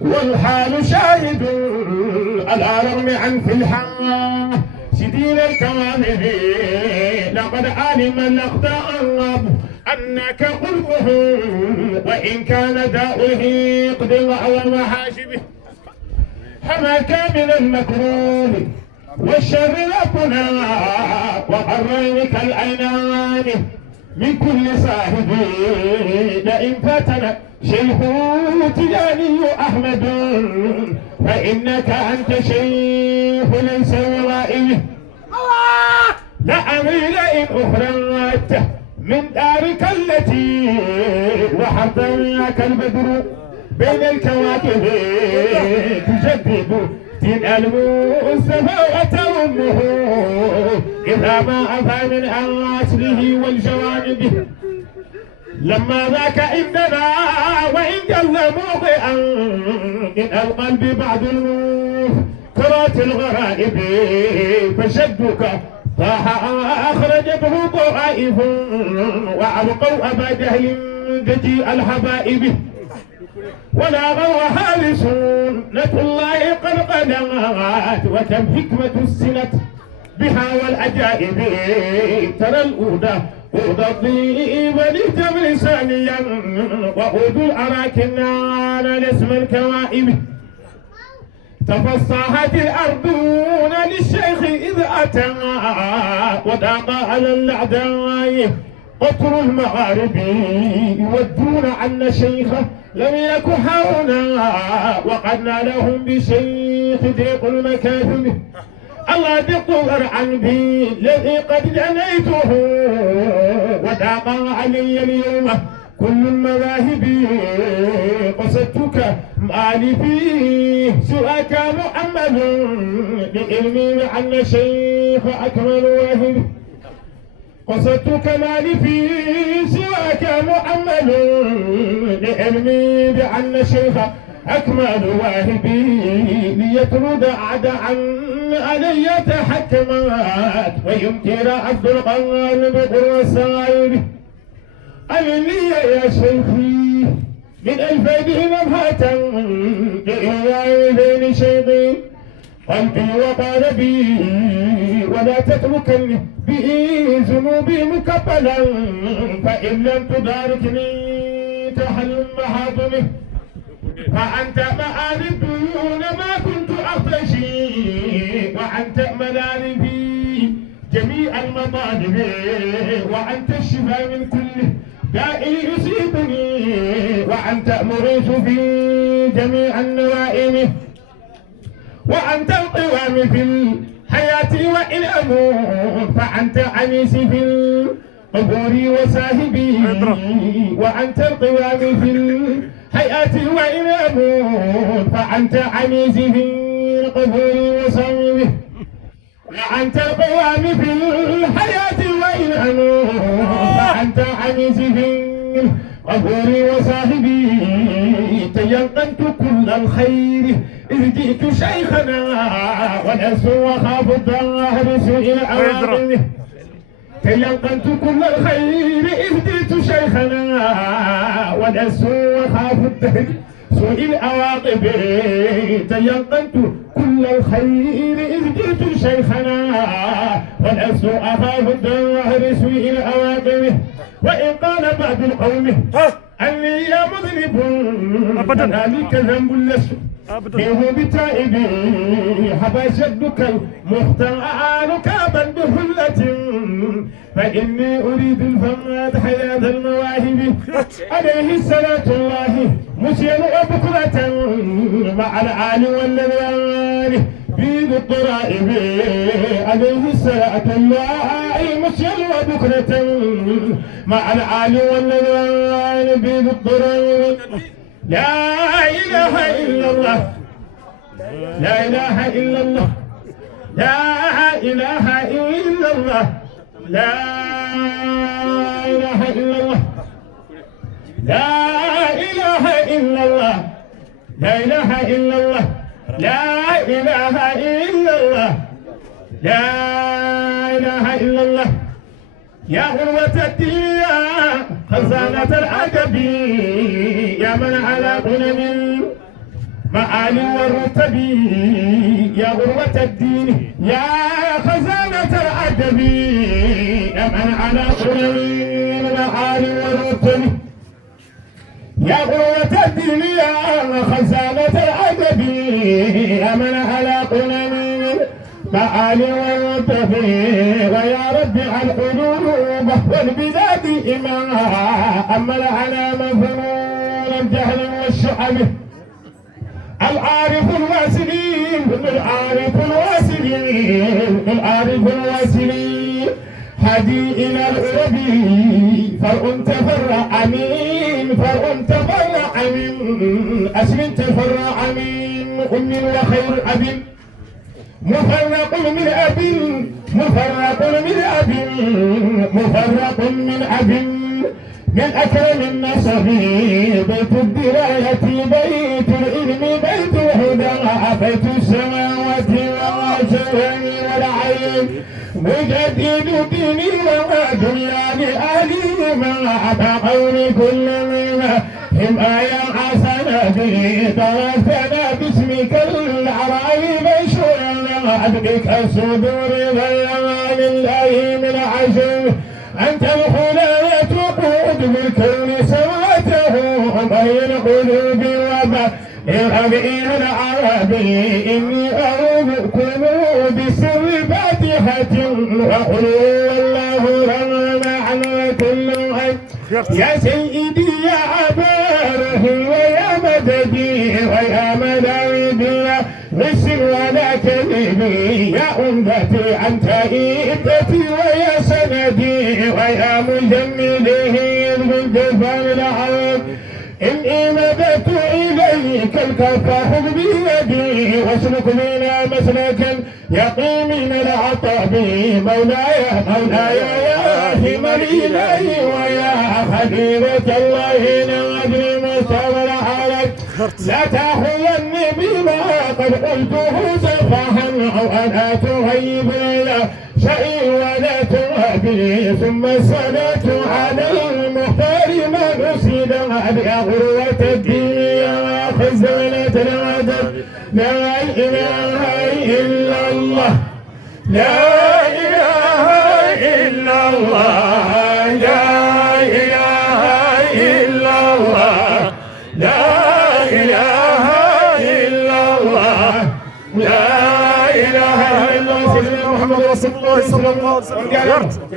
والحال شاهد على رغم عن في الحال سدين الكوامل لقد علم الأخطاء أنك قلبه وإن كان داؤه قد وهو محاشبه حماك من المكروه والشر ربنا وقرنك الأيمان من كل صاحب لئن فاتنا شيخ تجاني أحمد فإنك أنت شيخ ليس ورائي لأمري لئن أخرجت من دارك التي وحضرك البدر بين الكواكب تجدد دين المصطفى وترمه إذا ما أفى من أصله والجوانب لما ذاك عندنا وإن جل موضعا من القلب بعد كرات الغرائب فشدك طاح أخرجته طائف وأبقوا أبا جهل ججيء الحبائب ولا غوا حال سنة الله قد قدمت وكم حكمة السنة بها والعجائب ترى الأودى أودى الطيب للجبل ثانيا وأود الأراكن على الاسم الكوائب تفصحت الأرضون للشيخ إذ أتى وضاق على الأعداء قطر المغارب يودون عنا شيخه لم يكن حولنا وقد نالهم بشيخ ضيق المكاتب الله دق عن بي الذي قد جنيته وضاق علي اليوم كل المذاهب قصدتك مالي فيه سواك محمد لعلمي عن شيخ أكمل واهب قصدتك مالي فيه سواك محمد لعلمي بأن شيخ أكمل واهبي ليطرد أعداء علي تحكمات ويمكن عبد القوال بقوى الصائب أمني يا شيخي من الفيده نبهة جئنا بين شيخي قلبي وقلبي ولا تتركني به ذنوبي مكبلا فإن لم تداركني تحل محاضني فأنت مآل دون ما كنت أخشي وأنت ملالي في جميع المطالب وأنت الشفاء من كل داء يصيبني وأنت مريث في جميع النوائم وأنت القوام في الحياة وإن أموت فأنت عنيسي في القبور وصاحبي وأنت القوام في الحياة وإن أموت فأنت عنيسي في القبور وصاحبي وأنت القوام في الحياة وإن أموت فأنت عنيسي في القبور وصاحبي تيقنت كل الخير إذ جئت شيخنا ونسى وخاف الظهر سوء العواقب تيقنت كل الخير إذ جئت شيخنا ونسى وخاف الظهر سوء العواقب تيقنت كل الخير إذ جئت شيخنا ونسى وخاف الظهر سوء العواقب وإن قال بعض القوم أني يا مذنب فذلك ذنب لست فيه بتائبي حبشتك المختار كابا بحلة فإني أريد الفماد حياة المواهب عليه الصلاة الله مسيا وبكرة مع العالي والنذران بيد الضرائب عليه الصلاة الله مسيا وبكرة مع العالي والنذران بيد الضرائب لا إله إلا الله لا إله إلا الله لا إله إلا الله لا إله إلا الله لا إله إلا الله لا إله إلا الله لا إله إلا الله لا إله إلا الله يا غروة الدنيا خزانة العجب يا من على قلم معالي والرتب يا غروة الدين يا خزانة الأدب يا من على قلوب معالي والرتب يا غروة الدين يا خزانة الأدب يا من على قلوب معالي والرتب ويا رب على القلوب والبلاد إمام أمل على مفنون الجهل والشعب العارف الواسلين العارف الواسلين العارف الواسلين هدي إلى الأربي فرع تفرع من فرع تفرع من أسم تفرع من أم وخير أب مفرق من أب مفرق من أب مفرق من أب من أكرم النسب بيت الدراية بيت العلم بيت الهدى بيت السماوات والشرم والعين مجدد ديني ودنيا لأهلي ما أبى قول كل منهم آية حسنة تركنا باسمك العرائي بشرنا أدرك الصدور ظلما لله من عجل أنت الخلاية بالكون سواته بين قلوب وبين العربي إني أعوذكم بسر فاتحة وقل والله رمى على كل غيب يا سيدي يا أباره ويا مددي ويا مدايدي غش ولا كذبي يا أمتي أنت إيدتي ويا سندي ويا مجمله بالجفان العظيم إني مددت إليك الكف خذ بيدي واسلك بنا مسلكا يقي من العطب مولاي مولاي يا هم الإله ويا خليلة الله نادر مستمر عليك لا تأخذني بما قد قلته سفها أو أنا تغيب له شيء ولا تغبي ثم الصلاة على المختار ما نسيد يا غروة الدين يا خزانة العدد لا إله إلا الله لا إله إلا الله لا إله إلا الله لا إله إلا الله لا إله إلا الله محمد رسول الله صلى الله عليه وسلم.